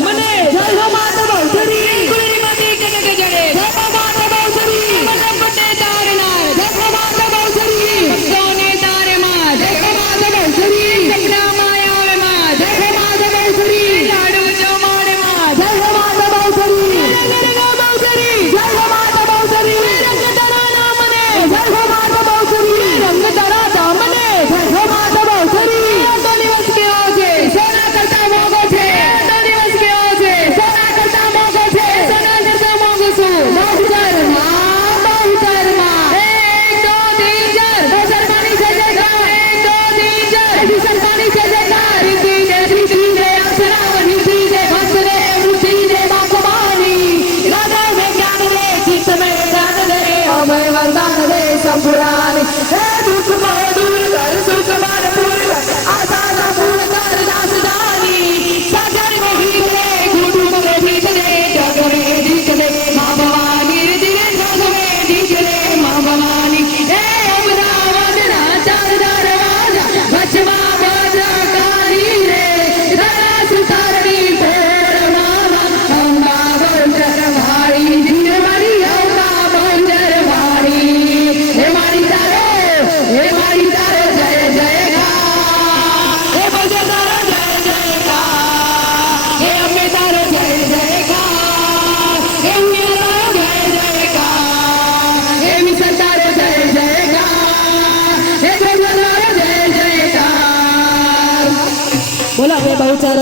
धामने जय हो माता बहुचरी गुरुरी माती कनक जड़े जय हो माता बहुचरी मतलब पटे तारना जय हो माता बहुचरी सोने तारे मां जय हो माता बहुचरी सपना माया वे मां जय हो माता बहुचरी लाडू जो मारे मां जय हो माता बहुचरी बहुचरी जय हो माता बहुचरी रंग तरा नामने जय हो माता बहुचरी रंग तरा दामने जय हो माता बहुचरी तो दिवस के ओजे सोना करता मोगो छे तो दिवस के ओजे सोना करता मोगो छे सोना करता मोगो सु बहुचर मां एक दो तीन चार बहुचर पानी जय जयकार एक दो तीन चार बहुचर पानी जय जयकार रिद्धि जय अक्षरा रिद्धि जय भक्तरे वृद्धि जय बागवानी राधा में ज्ञान दे चित्त में ध्यान दे अभय वरदान दे संपुरानी हे दुख को दूर कर सुख भरपूर कर आशा का पूर्ण कर दास दानी सागर में ही दे गुरु में जीत दे जग में जीत दे मां भवानी रिद्धि जग में जीत दे मां भवानी हे अमरावती चार दरवाजा बचवा बजकारी रे रस तारणी फोड़ मामा अम्बा बहुचर भारी धीर मारी अम्बा बहुचर भारी हे मारी तारो जय जयकार हे बहुचर तारो जय जयकार हे अम्बे तारो जय जयकार हे उमिया जय जयकार हे मिशन तारो जय जयकार हे जय जयकार बोला हे बहुचर